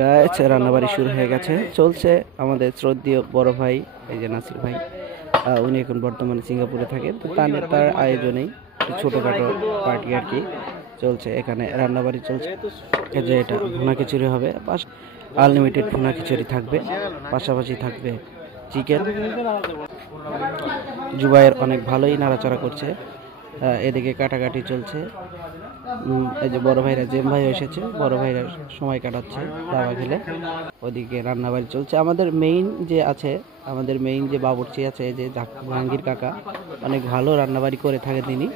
গাছ রান্নাবাড়ি শুরু হয়ে গেছে, চলছে। আমাদের শ্রদ্ধেয় বড় ভাই এই যে নাসির ভাই, উনি এখন বর্তমানে সিঙ্গাপুরে থাকেন। তো তার আয়োজনেই ছোটোখাটো পার্টি আর কি চলছে। এখানে রান্নাবাড়ি চলছে। এই যে এটা ভুনা খিচুড়ি হবে, আনলিমিটেড ভুনা খিচুড়ি থাকবে, পাশাপাশি থাকবে চিকেন। জুবাইর অনেক ভালোই নাড়াচাড়া করছে, এদিকে কাটাকাটি চলছে। এই যে বড় ভাইরা, জেম ভাই এসেছে, বড় ভাইরা সময় কাটাচ্ছে দাবা খেলে। ওদিকে রান্নাবাড়ি চলছে। আমাদের মেইন যে আছে, আমাদের মেইন যে বাবুর্চি আছে, এই যে জাহাঙ্গীর কাকা, অনেক ভালো রান্নাবাড়ি করে থাকে তিনি।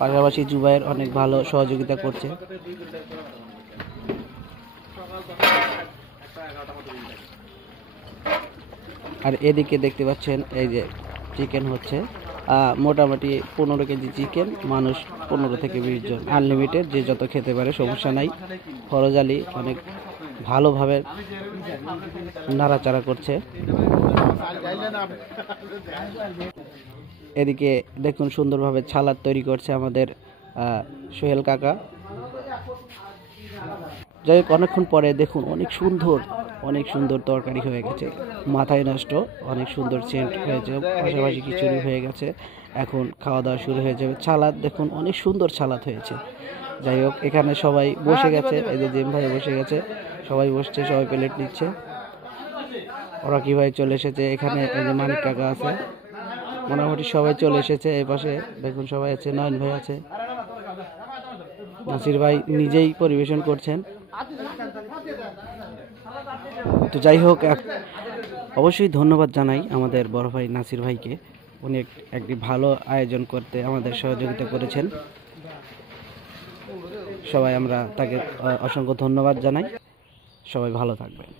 পাশাপাশি জুবাইর অনেক ভালো সহযোগিতা করছে। আর এদিকে দেখতে পাচ্ছেন এই যে চিকেন হচ্ছে, মোটামুটি 15 কেজি চিকেন, মানুষ 15 থেকে 20 জন, আনলিমিটেড, যে যত খেতে পারে, সমস্যা নাই। ফরজ আলী অনেক ভালোভাবে নাড়াচাড়া করছে। এদিকে দেখুন সুন্দরভাবে ছালাদ তৈরি করছে আমাদের সোহেল কাকা। যাই হোক, অনেকক্ষণ পরে দেখুন অনেক সুন্দর তরকারি হয়ে গেছে, মাথায় নষ্ট, অনেক সুন্দর সেন্ট হয়েছে। পাশাপাশি খিচুড়ি হয়ে গেছে, এখন খাওয়া দাওয়া শুরু হয়ে যাবে। ছালাদ দেখুন, অনেক সুন্দর ছালাদ হয়েছে। যাই হোক, এখানে সবাই বসে গেছে, এই যে জেম ভাই বসে গেছে, সবাই বসছে, সবাই প্লেট নিচ্ছে। রকি ভাই চলে এসেছে, এখানে এই যে মানিক কাকা আছে, মোটামুটি সবাই চলে এসেছে। এই পাশে দেখুন সবাই আছে, নয়ন ভাই আছে, নাসির ভাই নিজেই পরিবেশন করছেন। তো যাই হোক, অবশ্যই ধন্যবাদ জানাই আমাদের বড় ভাই নাসির ভাইকে, উনি একটি ভালো আয়োজন করতে আমাদের সহযোগিতা করেছেন। সবাই আমরা তাকে অসংখ্য ধন্যবাদ জানাই। সবাই ভালো থাকবেন।